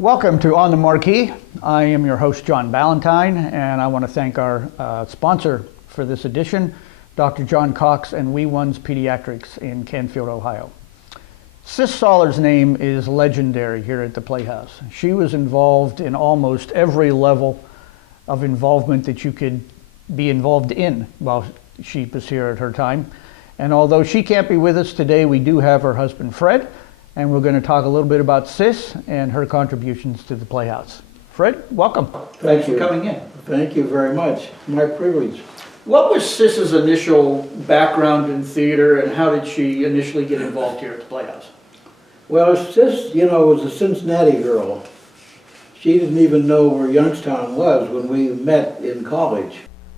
Welcome to On the Marquee. I am your host, John Ballantyne, and I want to thank our sponsor for this edition, Dr. John Cox and We Ones Pediatrics in Canfield, Ohio. Sis Soller's name is legendary here at the Playhouse. She was involved in almost every level of involvement that you could be involved in while she was here at her time. And although she can't be with us today, we do have her husband, Fred, and we're going to talk a little bit about Sis and her contributions to the Playhouse. Fred, welcome. Thanks for coming in. Thank you very much. My privilege. What was Sis's initial background in theater, and how did she initially get involved here at the Playhouse? Well, Sis, was a Cincinnati girl. She didn't even know where Youngstown was when we met in college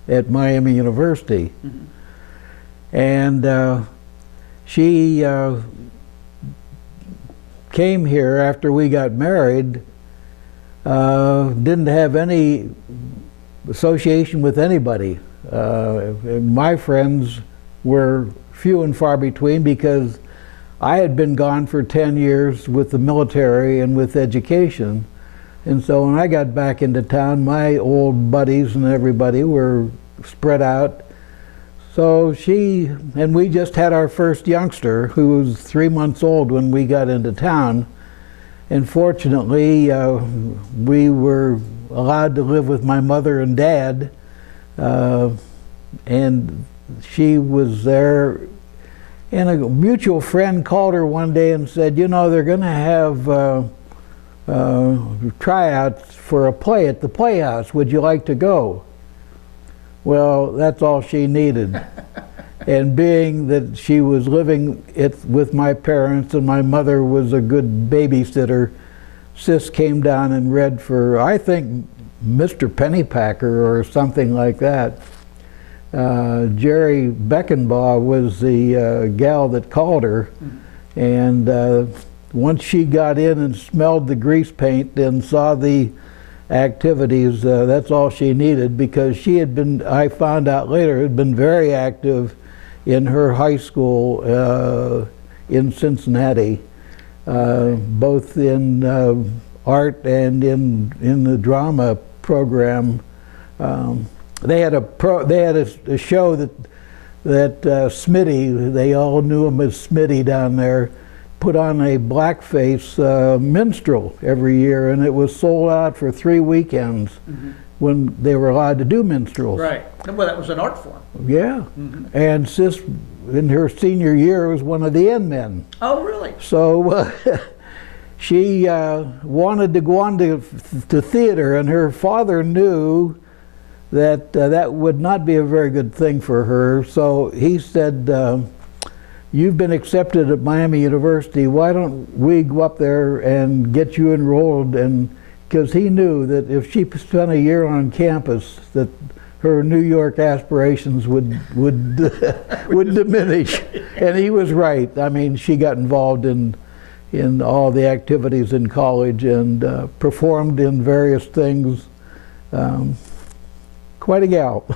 at Miami University. Mm-hmm. And she came here after we got married, didn't have any association with anybody. My friends were few and far between because I had been gone for 10 years with the military and with education. And so when I got back into town, my old buddies and everybody were spread out. So we just had our first youngster, who was 3 months old when we got into town. And fortunately, we were allowed to live with my mother and dad. And she was there. And a mutual friend called her one day and said, they're going to have tryouts for a play at the Playhouse. Would you like to go? Well, that's all she needed. And being that she was living with my parents and my mother was a good babysitter, Sis came down and read for, I think, Mr. Pennypacker or something like that. Jerry Beckenbaugh was the gal that called her. And once she got in and smelled the grease paint and saw the activities, that's all she needed, because she had been, I found out later, had been very active in her high school in Cincinnati, both in art and in the drama program. They had a show that Smitty, they all knew him as Smitty down there, put on a blackface minstrel every year, and it was sold out for 3 weekends when they were allowed to do minstrels. Right. Well, that was an art form. Yeah. And Sis, in her senior year, was one of the end men. Oh, really? So she wanted to go on to theater, and her father knew that that would not be a very good thing for her. So he said, you've been accepted at Miami University, why don't we go up there and get you enrolled? And because he knew that if she spent a year on campus, that her New York aspirations would diminish. And he was right. I mean, she got involved in all the activities in college and performed in various things. Quite a gal.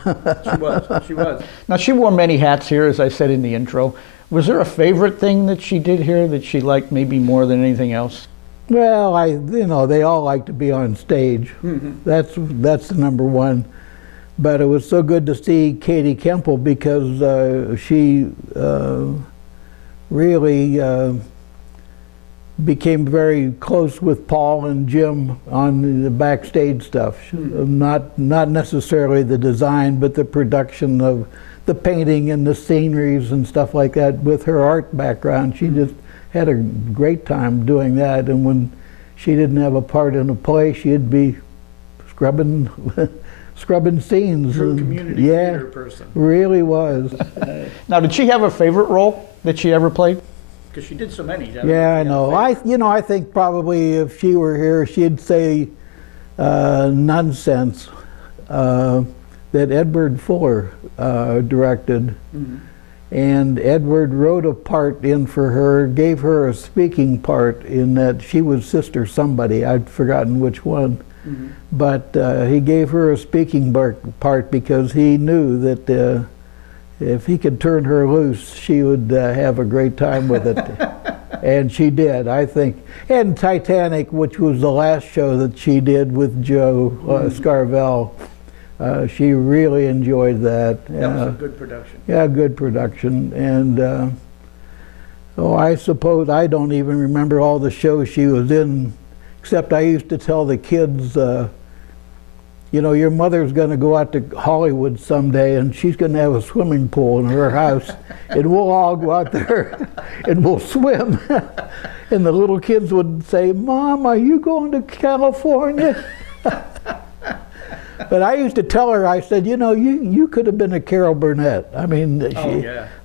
She was. Now, she wore many hats here, as I said in the intro. Was there a favorite thing that she did here that she liked maybe more than anything else? Well, they all like to be on stage. That's the number one. But it was so good to see Katie Kemple, because she really became very close with Paul and Jim on the backstage stuff. Not necessarily the design, but the production of the painting and the sceneries and stuff like that. With her art background, she just had a great time doing that. And when she didn't have a part in a play, she'd be scrubbing scenes. True community theater person. Really was. Now, did she have a favorite role that she ever played? Because she did so many. Yeah, I know. I think probably if she were here, she'd say Nonsense, that Edward Fuller directed. And Edward wrote a part in for her, gave her a speaking part in that. She was Sister somebody, I'd forgotten which one. But he gave her a speaking part because he knew that if he could turn her loose, she would have a great time with it. And she did, I think. And Titanic, which was the last show that she did with Joe Scarvell, she really enjoyed that. That was a good production. Yeah, good production. And I suppose I don't even remember all the shows she was in, except I used to tell the kids, you know, your mother's going to go out to Hollywood someday and she's going to have a swimming pool in her house and we'll all go out there and we'll swim. And the little kids would say, Mom, are you going to California? But I used to tell her, I said, you know, you could have been a Carol Burnett. I mean,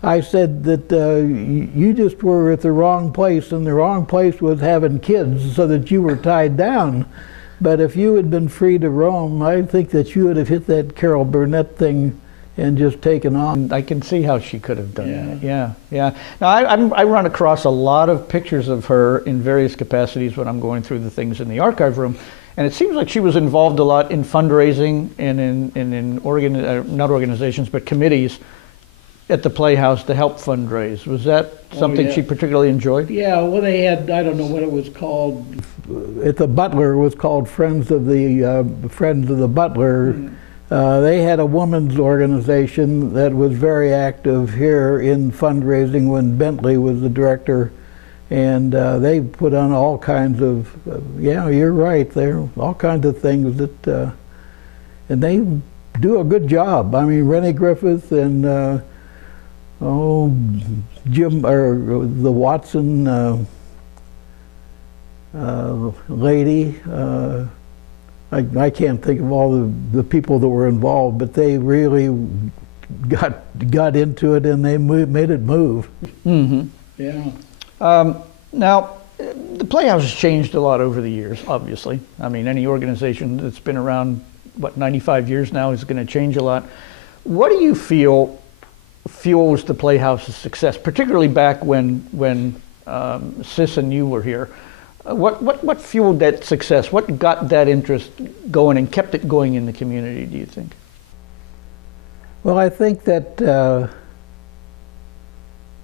I said that you just were at the wrong place, and the wrong place was having kids so that you were tied down. But if you had been free to roam, I think that you would have hit that Carol Burnett thing and just taken on. I can see how she could have done that. Yeah. Now, I run across a lot of pictures of her in various capacities when I'm going through the things in the archive room. And it seems like she was involved a lot in fundraising and in not organizations, but committees at the Playhouse to help fundraise. Was that something she particularly enjoyed? Yeah, well, they had, I don't know what it was called. At the Butler, it was called Friends of the Butler. They had a women's organization that was very active here in fundraising when Bentley was the director. And they put on all kinds of, yeah, you're right, there are all kinds of things that, and they do a good job. I mean, Rennie Griffith and, Jim, or the Watson lady, I can't think of all the people that were involved, but they really got into it and they made it move. Mm-hmm. Yeah. Now, the Playhouse has changed a lot over the years, obviously. I mean, any organization that's been around, 95 years now is going to change a lot. What do you feel fuels the Playhouse's success, particularly back when Sis and you were here? What fueled that success? What got that interest going and kept it going in the community, do you think? Well, I think that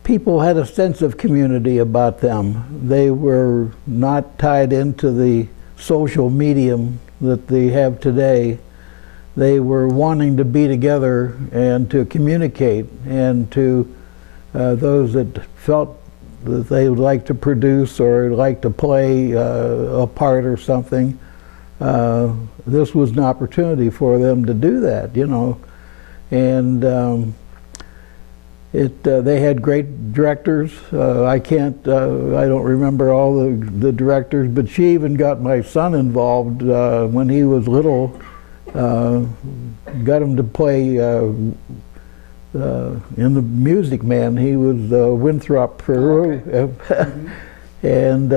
people had a sense of community about them. They were not tied into the social medium that they have today. They were wanting to be together and to communicate, and to those that felt that they would like to produce or like to play a part or something. This was an opportunity for them to do that, you know. And they had great directors. I don't remember all the directors, but she even got my son involved when he was little. Got him to play in the Music Man. He was Winthrop Peru. Okay. And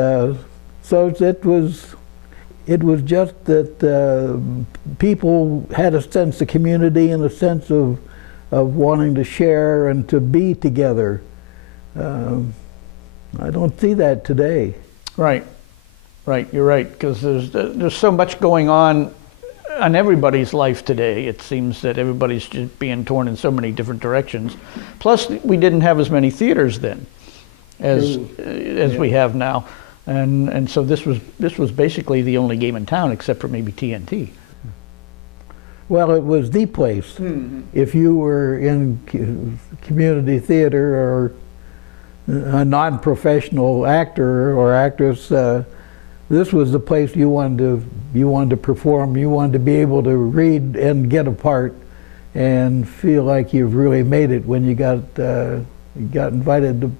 so it was just that people had a sense of community and a sense of wanting to share and to be together. I don't see that today. Right, you're right, because there's so much going on everybody's life today. It seems that everybody's just being torn in so many different directions. Plus, we didn't have as many theaters then as we have now, and so this was basically the only game in town, except for maybe TNT. Well, it was the place. Mm-hmm. If you were in community theater or a non-professional actor or actress, this was the place you wanted to perform. You wanted to be able to read and get a part and feel like you've really made it when you got invited to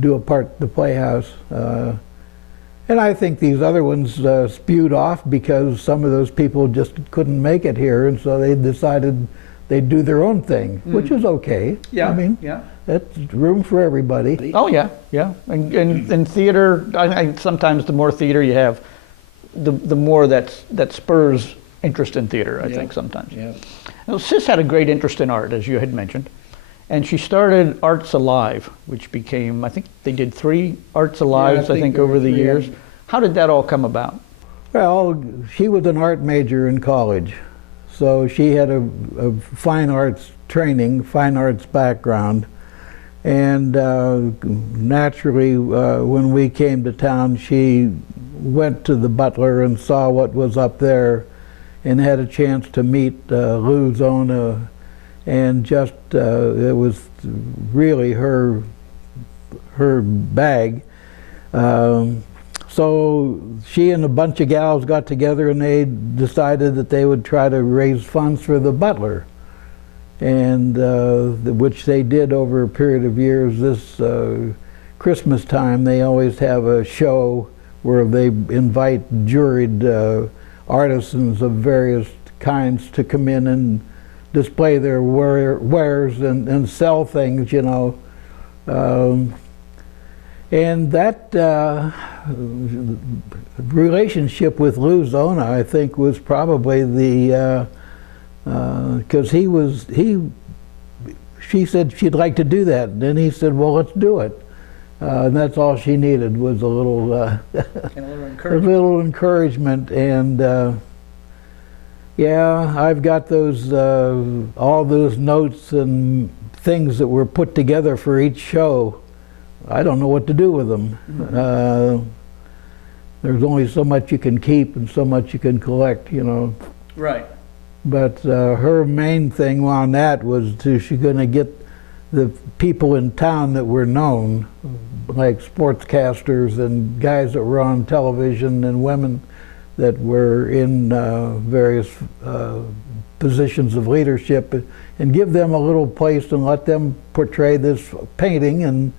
do a part at the Playhouse. And I think these other ones spewed off because some of those people just couldn't make it here, and so they decided they'd do their own thing, which is okay. Yeah, I mean, that's room for everybody. Oh yeah. And theater, I sometimes the more theater you have, the more that spurs interest in theater, I think sometimes. Yeah. Now, Sis had a great interest in art, as you had mentioned. And she started Arts Alive, which became, I think they did 3 Arts Alives, I think over the years. How did that all come about? Well, she was an art major in college. so she had a fine arts training, fine arts background. And naturally, when we came to town, she went to the Butler and saw what was up there and had a chance to meet Lou Zona, and just it was really her bag. So she and a bunch of gals got together and they decided that they would try to raise funds for the Butler, and which they did over a period of years. This Christmas time, they always have a show where they invite juried artisans of various kinds to come in and display their wares and sell things, you know. And that relationship with Lou Zona, I think, was probably the, because she said she'd like to do that, and then he said, well, let's do it. And that's all she needed was a little, a little encouragement. And yeah, I've got those, all those notes and things that were put together for each show. I don't know what to do with them. Mm-hmm. There's only so much you can keep and so much you can collect, you know. Right. But her main thing on that was she's going to get the people in town that were known, like sportscasters and guys that were on television and women that were in various positions of leadership, and give them a little place and let them portray this painting, and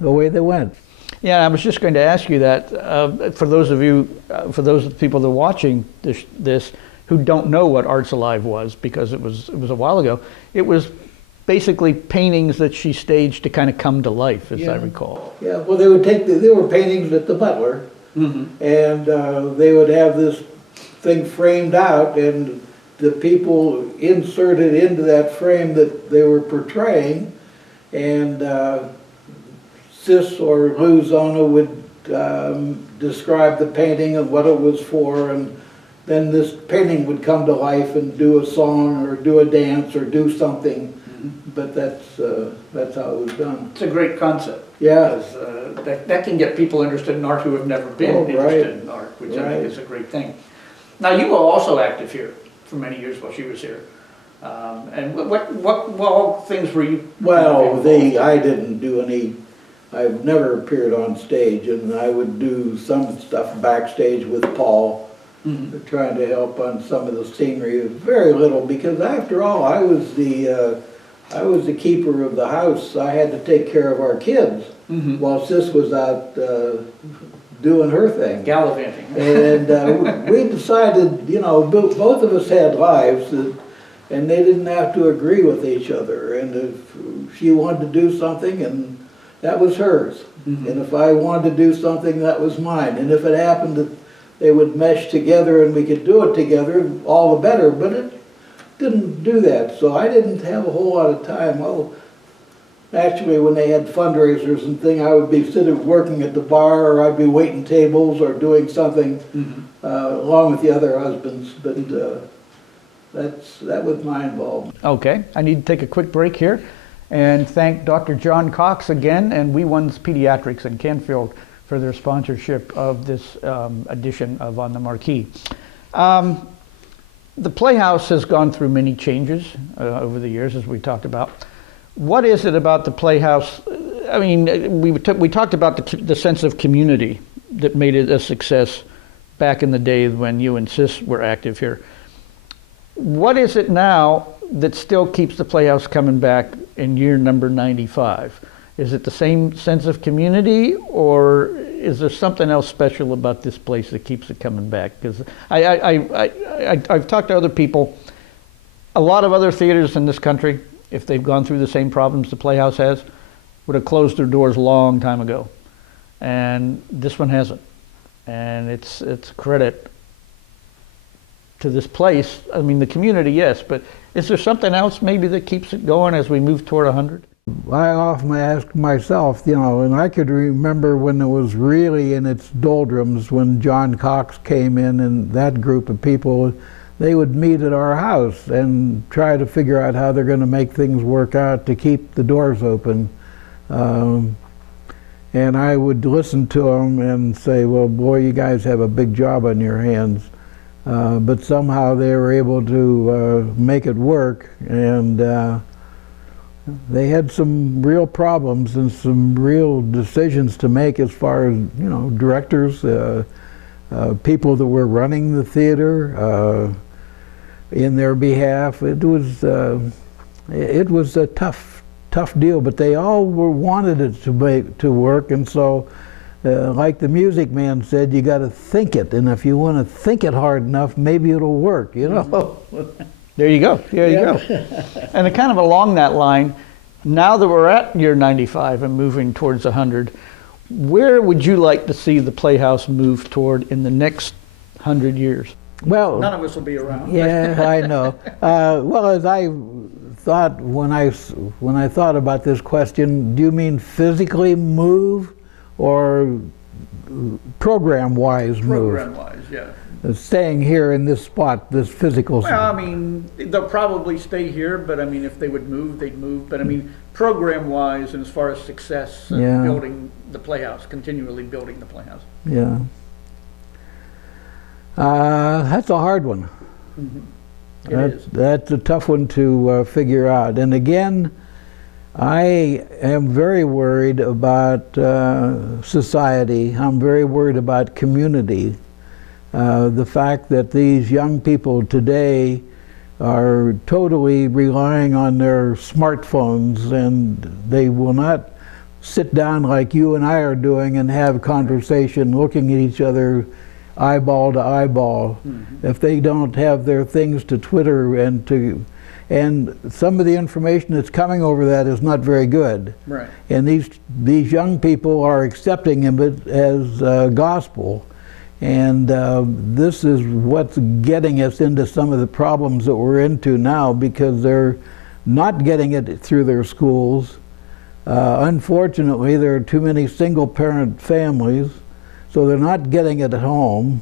away they went. Yeah, I was just going to ask you that. For those of you, for those people that are watching this who don't know what Arts Alive was, because it was a while ago, it was basically paintings that she staged to kind of come to life, as I recall. Yeah, well, they would take they were paintings at the Butler, mm-hmm. and they would have this thing framed out, and the people inserted into that frame that they were portraying, and Sis or Lou Zona would describe the painting and what it was for, and then this painting would come to life and do a song or do a dance or do something. Mm-hmm. But that's how it was done. It's a great concept. Yeah. That can get people interested in art who have never been interested in art, which I think is a great thing. Now, you were also active here for many years while she was here. And what things were you? Well, I didn't do any. I've never appeared on stage, and I would do some stuff backstage with Paul, mm-hmm. trying to help on some of the scenery. Very little, because after all, I was the keeper of the house. I had to take care of our kids, mm-hmm. while Sis was out doing her thing, gallivanting. And we decided, you know, both of us had lives, and they didn't have to agree with each other. And if she wanted to do something, and that was hers. Mm-hmm. And if I wanted to do something, that was mine. And if it happened that they would mesh together and we could do it together, all the better. But it didn't do that. So I didn't have a whole lot of time. Well, actually, when they had fundraisers and things, I would be sitting working at the bar, or I'd be waiting tables or doing something, mm-hmm. Along with the other husbands. But that was my involvement. Okay, I need to take a quick break here and thank Dr. John Cox again and We One's Pediatrics in Canfield for their sponsorship of this edition of On the Marquee. The Playhouse has gone through many changes over the years, as we talked about. What is it about the Playhouse? I mean, we talked about the sense of community that made it a success back in the day when you and Sis were active here. What is it now that still keeps the Playhouse coming back in year number 95? Is it the same sense of community, or is there something else special about this place that keeps it coming back? Because I've talked to other people. A lot of other theaters in this country, if they've gone through the same problems the Playhouse has, would have closed their doors a long time ago. And this one hasn't. And it's credit to this place. I mean, the community, yes, but is there something else maybe that keeps it going as we move toward 100? I often ask myself, you know, and I could remember when it was really in its doldrums, when John Cox came in and that group of people, they would meet at our house and try to figure out how they're going to make things work out to keep the doors open. And I would listen to them and say, well, boy, you guys have a big job on your hands. But somehow they were able to make it work, and they had some real problems and some real decisions to make as far as, directors, people that were running the theater in their behalf. It was a tough deal, but they all wanted it to work, and so like the music man said, you got to think it, and if you want to think it hard enough, maybe it'll work, There you go. There you go. And kind of along that line, now that we're at year 95 and moving towards 100, where would you like to see the Playhouse move toward in the next 100 years? Well, none of us will be around. Yeah, I know. Well, as I thought when I thought about this question, do you mean physically move or program-wise move? Program-wise, yeah. Staying here in this spot, this physical. Well, I mean, they'll probably stay here, but I mean, if they would move, they'd move. But I mean, program-wise, and as far as success, building the Playhouse, continually building the Playhouse. Yeah. That's a hard one. Mm-hmm. That's a tough one to figure out. And again, I am very worried about society. I'm very worried about community. The fact that these young people today are totally relying on their smartphones, and they will not sit down like you and I are doing and have conversation looking at each other eyeball to eyeball. Mm-hmm. If they don't have their things to Twitter and some of the information that's coming over that is not very good. Right. And these young people are accepting it as gospel. And this is what's getting us into some of the problems that we're into now, because they're not getting it through their schools. Unfortunately, there are too many single-parent families, so they're not getting it at home.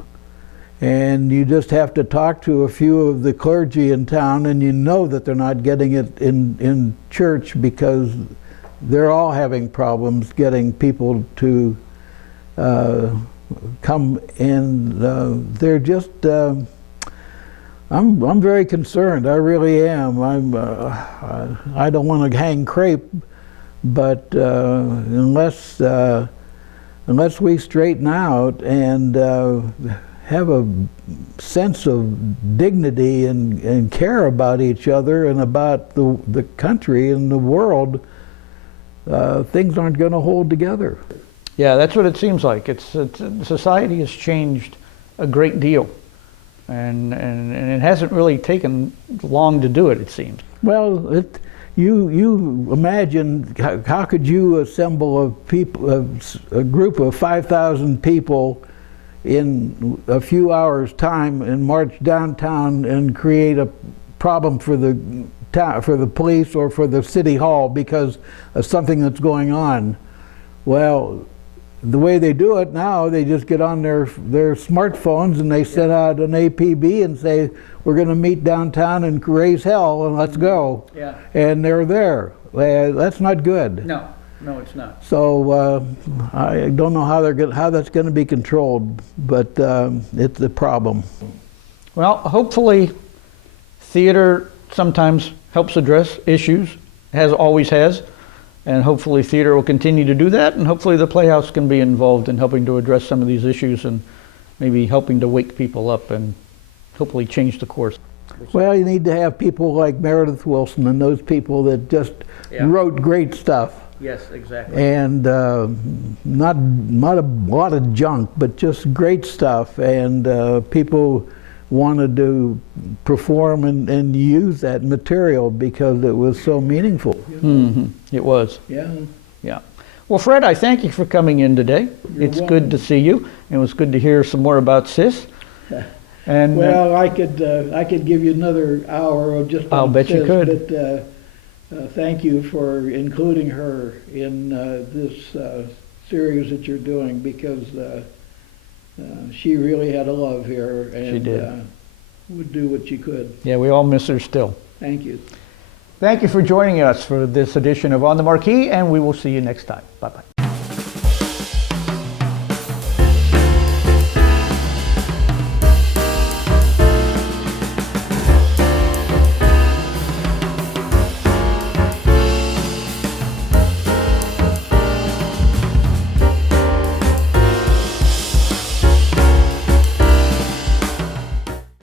And you just have to talk to a few of the clergy in town, and you know that they're not getting it in church, because they're all having problems getting people to come in. They're just, I'm very concerned. I really am. I don't want to hang crepe, but unless we straighten out and have a sense of dignity and care about each other and about the country and the world, things aren't going to hold together. Yeah, that's what it seems like. Society has changed a great deal, and it hasn't really taken long to do it, it seems. Well, you imagine, how could you assemble a group of 5,000 people in a few hours' time and march downtown and create a problem for the police or for the city hall because of something that's going on? Well, the way they do it now, they just get on their smartphones and they send out an APB and say, we're going to meet downtown and raise hell and let's go. Yeah. And they're there. That's not good. No, it's not. So I don't know how that's going to be controlled, but it's a problem. Well, hopefully theater sometimes helps address issues, always has. And hopefully theater will continue to do that, and hopefully the Playhouse can be involved in helping to address some of these issues and maybe helping to wake people up and hopefully change the course. Well, you need to have people like Meredith Willson and those people that just wrote great stuff. Yes, exactly. And not a lot of junk, but just great stuff, and people wanted to perform and use that material because it was so meaningful. Mm-hmm. It was. Yeah. Yeah. Well, Fred, I thank you for coming in today. It's welcome. Good to see you. It was good to hear some more about Sis. And well, I could give you another hour just on I'll bet Sis, you could. But thank you for including her in this series that you're doing, because she really had a love here, and she did. would do what she could. Yeah, we all miss her still. Thank you. Thank you for joining us for this edition of On the Marquee, and we will see you next time. Bye-bye.